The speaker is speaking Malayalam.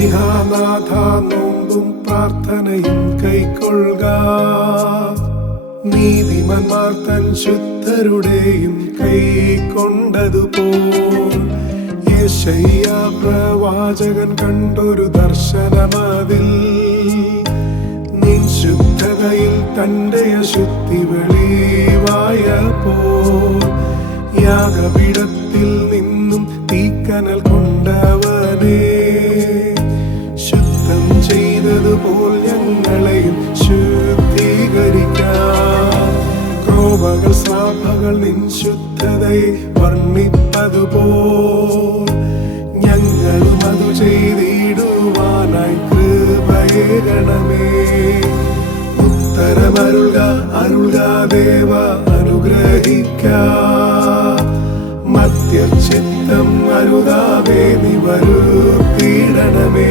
മിശിഹാനാഥ നോമ്പും പ്രാർത്ഥനയും കൈക്കൊള്ളുക. നീതിമാന്മാർ തൻ ശുദ്ധരുടെയും കൈക്കൊണ്ടതുപോൽ യെശയ്യാ പ്രവാചകൻ കണ്ടൊരു ദർശനമതിൽ. നിൻ ശുദ്ധതയിൽ തന്റെ അശുദ്ധി വെളിവായപ്പോൾ യാഗപീഠത്തിൽ നിന്നും തീക്കനൽ കൊണ്ടവനെ ശുദ്ധം ചെയ്തതുപോൽ ഞങ്ങളെയും ശുദ്ധീകരിക്കാം. ക്രോപകൾ ശ്രാപകൾ നിൻ ശുദ്ധതയെ വർണ്ണിപ്പതുപോൽ ഞങ്ങളും അതു ചെയ്തിടുവാനായി കൃപയേകണമേ. ഉത്തരമരുൾക അരുൾക ദേവ അനുഗ്രഹിക്ക. മധ്യചിത്തം അരുതാവേ നീ വരുത്തിയിടണമേ.